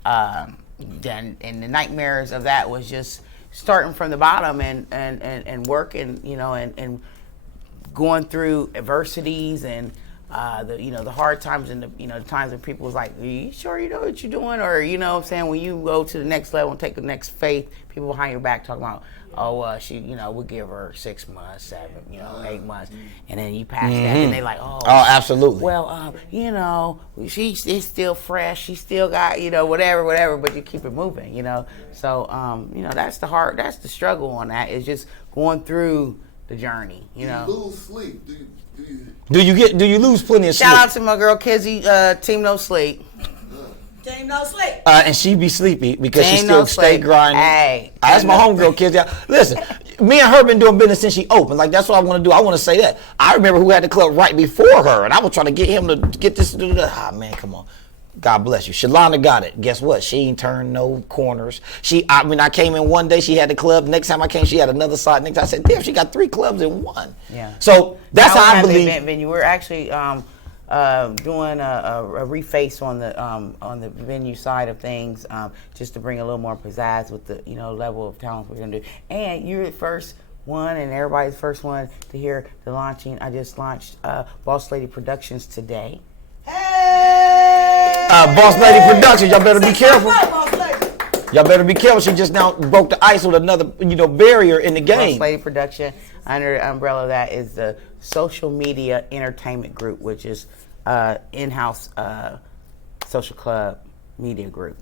And the nightmares of that was just starting from the bottom and working, you know, and going through adversities and the hard times and the times when people was like, are you sure you know what you're doing? Or, you know what I'm saying, when you go to the next level and take the next faith, people behind your back talking about, she, we'll give her 6 months, 7, 8 months. And then you pass that and they like, absolutely. Well, she's still fresh. She still got, whatever, but you keep it moving, So, that's the struggle on that is just going through the journey. You Do know. you lose sleep? Do you lose plenty of sleep? Shout out to my girl Kizzy, Team No Sleep. Team No Sleep. And she be sleepy because she Team still No stay Sleep. grinding. Hey. That's my homegirl, Kizzy. Listen, me and her been doing business since she opened. Like, that's what I want to do. I want to say that. I remember who had the club right before her, and I was trying to get him to get this. Ah, man, come on. God bless you. Shalana got it. Guess what? She ain't turned no corners. I came in one day, she had the club. Next time I came, she had another side. Next time I said, damn, she got 3 clubs in one. Yeah. So that's Now how I we're at the believe. event venue. We're actually doing a reface on the venue side of things, just to bring a little more pizzazz with the level of talent we're gonna do. And you're the first one, and everybody's first one to hear the launching. I just launched Boss Lady Productions today. Boss Lady Productions, y'all better be careful. Y'all better be careful. She just now broke the ice with another, barrier in the game. Boss Lady Production, under the umbrella of that is the Social Media Entertainment Group, which is in-house social club media group.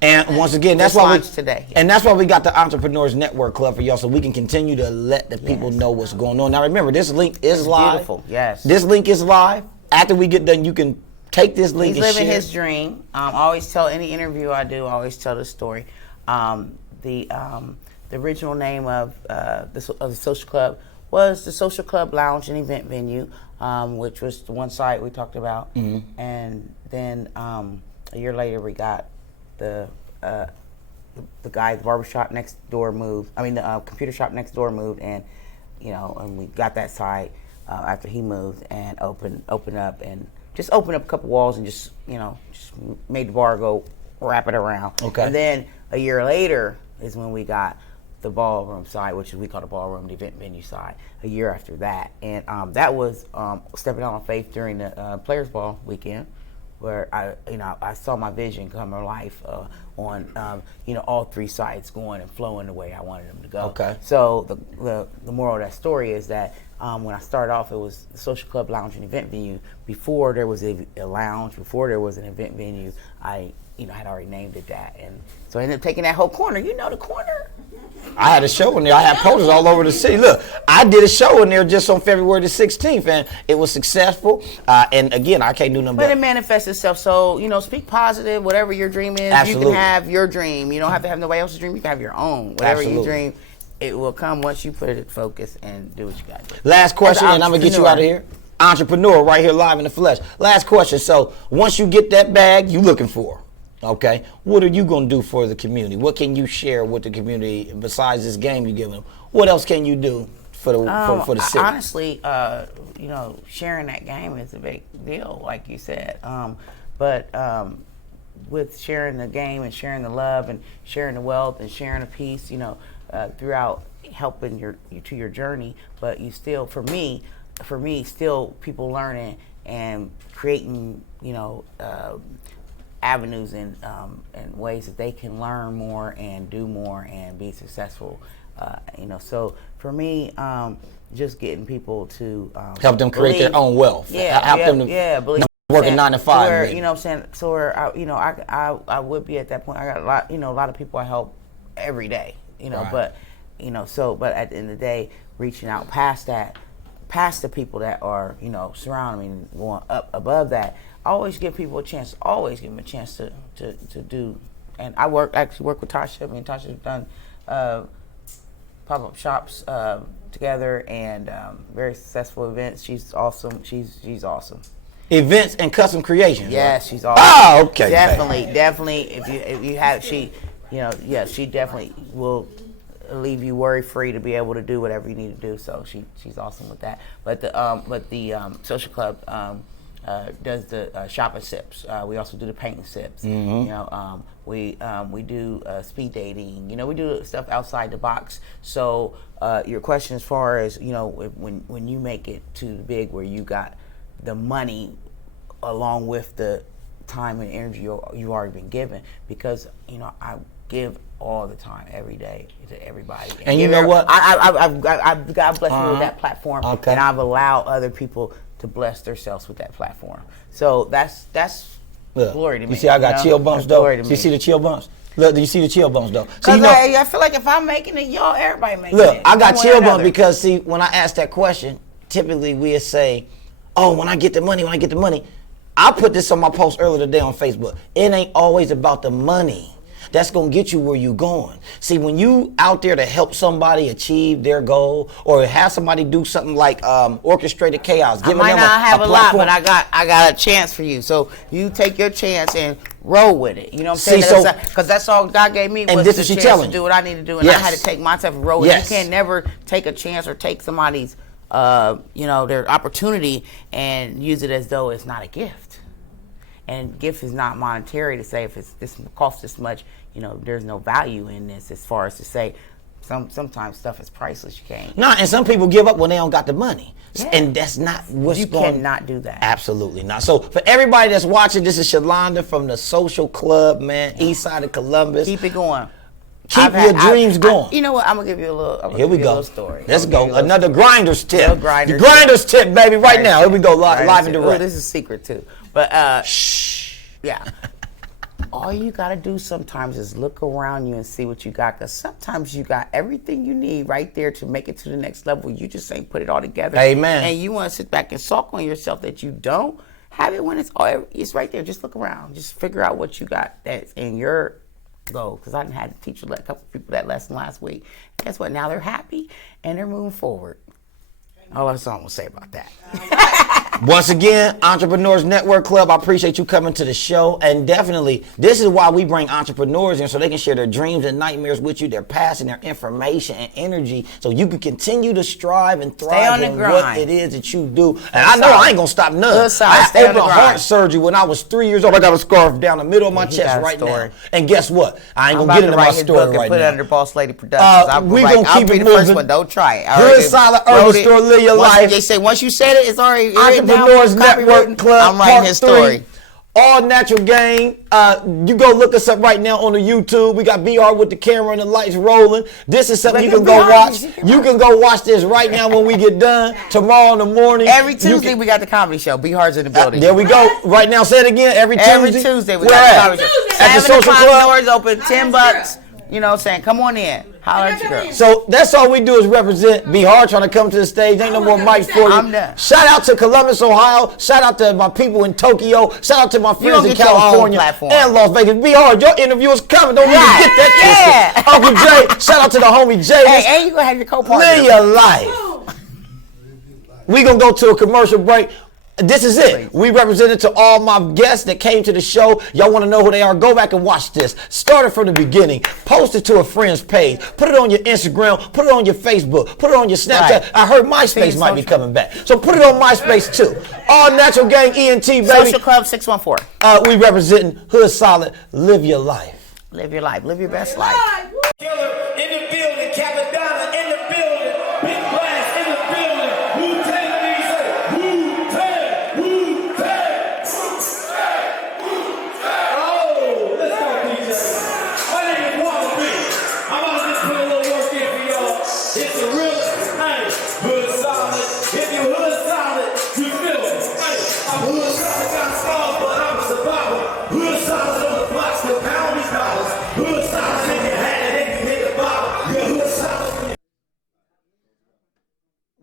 And once again, that's Just why launched today. And that's why we got the Entrepreneurs Network Club for y'all, so we can continue to let the people know what's going on. Now remember, this link is It's live. beautiful, yes. This link is live. After we get done, you can take this link He's and living share. his dream. I always tell any interview I do, I always tell this story. The original name of the social club was the Social Club Lounge and Event Venue, which was the one site we talked about. Mm-hmm. And then a year later, we got the guy's barbershop next door moved. I mean, the computer shop next door moved, and and we got that site after he moved and opened up and just opened up a couple walls and just made the bar go wrap it around. Okay. And then a year later is when we got the ballroom side, which we call the ballroom, the event venue side. A year after that, and that was stepping out on faith during the Players Ball weekend, where I saw my vision come to life on all 3 sites going and flowing the way I wanted them to go. Okay. So the moral of that story is that when I started off, it was the Social Club Lounge and Event Venue. Before there was a lounge, before there was an event venue, I had already named it that, and so I ended up taking that whole corner. The corner. I had a show in there. I had posters all over the city. Look, I did a show in there just on February the 16th, and it was successful. And again, I can't do nothing But but it manifests itself. So, speak positive. Whatever your dream is, Absolutely. you can have your dream. You don't have to have nobody else's dream. You can have your own. Whatever you Absolutely. dream, it will come once you put it in focus and do what you got to do. Last question, As an and I'm going to get you entrepreneur. out of here. Entrepreneur right here live in the flesh. Last question. So once you get that bag you looking for, okay, what are you going to do for the community? What can you share with the community besides this game you give them? What else can you do for the for the city? Honestly, sharing that game is a big deal, like you said. But with sharing the game and sharing the love and sharing the wealth and sharing a piece, throughout helping your journey. But you still, for me, still people learning and creating, avenues and ways that they can learn more and do more and be successful. So for me, just getting people to Help them create their own wealth. Help them to believe. work a 9 to 5. Where, maybe. you know what I'm saying? So where I would be at that point. I got a lot of people I help every day. Right. But but at the end of the day, reaching out past that, past the people that are surrounding me and going up above that. I always give people a chance. Always give them a chance to do. And I actually work with Tasha. Me and Tasha have done pop-up shops together and very successful events. She's awesome. She's awesome. Events and custom creations. Yes, right? she's awesome. Oh, okay. Definitely. If you have she definitely will leave you worry free to be able to do whatever you need to do. So she's awesome with that. But the social club does the shop and sips. We also do the paint and sips. Mm-hmm. We do speed dating. We do stuff outside the box. So your question as far as when you make it too big where you got the money along with the time and energy you've already been given, because I give all the time, every day, to everybody. And you know what? I've God bless me with that platform, Okay. and I've allowed other people to bless themselves with that platform. So that's Look, glory to me. you see I got chill bumps That's glory though? to You me. see the chill bumps? Look, do you see the chill bumps though? So Cause you know, I feel like if I'm making it, y'all, everybody making look, it. I got One way or chill bumps another. because see, when I ask that question, typically we'll say, "Oh, when I get the money, when I get the money." I put this on my post earlier today on Facebook. It ain't always about the money. That's gonna get you where you going. See, when you out there to help somebody achieve their goal, or have somebody do something like orchestrated chaos, I giving might them not have a lot, platform. but I got a chance for you. So you take your chance and roll with it. You know what I'm See, saying? so- Because that's all God gave me And was this the is she chance telling to you. do what I need to do, and Yes. I had to take myself and roll with Yes. it. You can't never take a chance or take somebody's, their opportunity and use it as though it's not a gift. And gift is not monetary to say if it's this costs this much, there's no value in this as far as to say sometimes stuff is priceless. You can't. Nah, and some people give up when they don't got the money. Yeah. And that's not what's You going. cannot do that. Absolutely not. So for everybody that's watching, this is Shalonda from the Social Club, man, east side of Columbus. Keep it going. Keep your dreams going. You know what? I'm gonna give you a little. Here we go. Story. Let's I'm gonna go. give you a little Another story. Grinders tip. Little Grinders The Grinders tip, baby, right now. Here we go, live and Ooh, direct. this is a secret too. But yeah. All you gotta do sometimes is look around you and see what you got. Cause sometimes you got everything you need right there to make it to the next level. You just ain't put it all together. Amen. And you want to sit back and sulk on yourself that you don't have it when it's right there. Just look around. Just figure out what you got that's in your goal. Cause I done had to teach a couple people that lesson last week. Guess what? Now they're happy and they're moving forward. All that's all I'm gonna say about that. Once again, Entrepreneurs Network Club, I appreciate you coming to the show. And definitely, this is why we bring entrepreneurs in so they can share their dreams and nightmares with you, their passion, their information and energy, so you can continue to strive and thrive on the in what grind. it is that you do. And I know I ain't gonna stop none. Good side. I had Stay on the open grind. heart surgery when I was 3 years old. I got a scarf down the middle of my He chest got a right now. story. And guess what? I ain't I'm gonna about get to into write my his story book and right put it now. under Boss Lady Productions. We gonna I'll keep be it the first moving. one. Don't try it. I Hood already Solid wrote Urban it. Store, live your Once life. They say once you said it, it's already written down, Entrepreneurs copywritten. Network Club, I'm writing Part his 3. story. All Natural Gang. You go look us up right now on the YouTube. We got BR with the camera and the lights rolling. This is something you can go watch. You can go watch this right now when we get done. Tomorrow in the morning. Every Tuesday we got the comedy show. Be Hard's in the building. There we go. Right now, say it again. Every Tuesday. we Where got the at? comedy show. At the 7 Social o'clock, Club. doors open, $10. You know what I'm saying? Come on in. Holler at your girl. So that's all we do is represent. Be hard trying to come to the stage. Ain't no more mics for you. I'm done. Shout out to Columbus, Ohio. Shout out to my people in Tokyo. Shout out to my friends gonna in get your own California platform. and Las Vegas. Be hard. Your interview is coming. Don't even get that twisted. Uncle Jay. Shout out to the homie Jay. Hey, and you gonna have your co-partner. Live your life. We gonna go to a commercial break. This is it. We represented to all my guests that came to the show. Y'all want to know who they are? Go back and watch this. Start it from the beginning. Post it to a friend's page. Put it on your Instagram. Put it on your Facebook. Put it on your Snapchat. Right. I heard MySpace might be coming back. So put it on MySpace too. All Natural Gang ENT, baby. Social Club 614. We representing Hood Solid. Live your life. Live your life. Live your best life. Killer in the building, Capadonna in the building, Big Blast in the building, Wu-Tang, let me say, Wu-Tang, Wu-Tang, oh, let's go, DJ. My name is Wallabe. I'm about to just put a little work in for y'all. It's the real, hey, Hood Solid. If you Hood Solid, you feel it. Hey, I'm Hood Solid, got scars, but I'm a survivor. Hood Solid on the blocks, the pound these dollars. Hood Solid in your hand, and you hit the bottom. You're Hood Solid.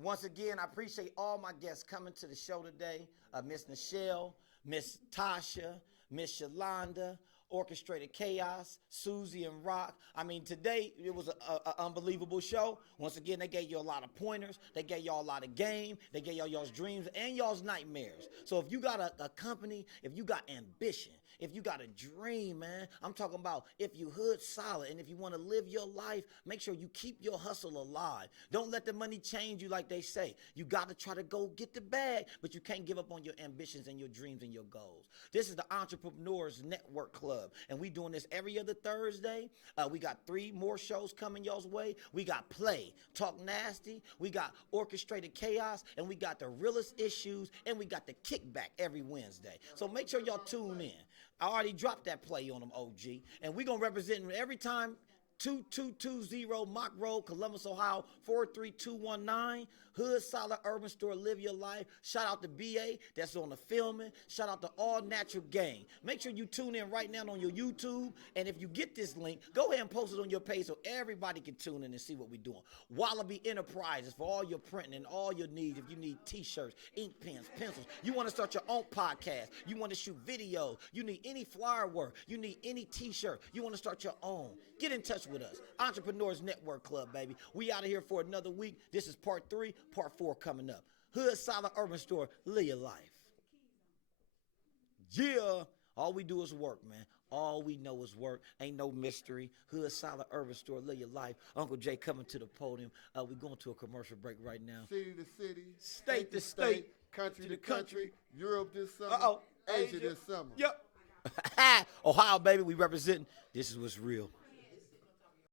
Once again, I appreciate all my guests coming to the show today. Miss Nichelle, Miss Tasha, Miss Shalonda, Orchestrated Chaos, Susie and Rock. I mean, today it was an unbelievable show. Once again, they gave you a lot of pointers. They gave y'all a lot of game. They gave y'all's dreams and y'all's nightmares. So if you got a company, if you got ambition, if you got a dream, man, I'm talking about if you Hood Solid and if you want to live your life, make sure you keep your hustle alive. Don't let the money change you like they say. You got to try to go get the bag, but you can't give up on your ambitions and your dreams and your goals. This is the Entrepreneurs Network Club, and we doing this every other Thursday. We got 3 more shows coming y'all's way. We got Play, Talk Nasty, we got Orchestrated Chaos, and we got the realest issues, and we got the Kickback every Wednesday. So make sure y'all tune in. I already dropped that play on them, OG. And we're going to represent them every time 2220 Mock Road, Columbus, Ohio, 43219. Hood Solid Urban Store, live your life. Shout out to BA that's on the filming. Shout out to All Natural Gang. Make sure you tune in right now on your YouTube. And if you get this link, go ahead and post it on your page so everybody can tune in and see what we're doing. Wallabe Enterprises for all your printing and all your needs. If you need t-shirts, ink pens, pencils, you want to start your own podcast, you want to shoot videos, you need any flyer work, you need any t-shirt, you want to start your own, get in touch with us. Entrepreneurs Network Club, baby. We out of here for another week. This is part 3, part 4 coming up. Hood Solid Urban Store, live your life. Yeah. All we do is work, man. All we know is work. Ain't no mystery. Hood Solid Urban Store, live your life. Uncle Jay coming to the podium. We're going to a commercial break right now. City to city, State to state, country to country, Europe this summer, Uh-oh. Asia this summer. Yep. Ohio, baby, we representing. This is what's real.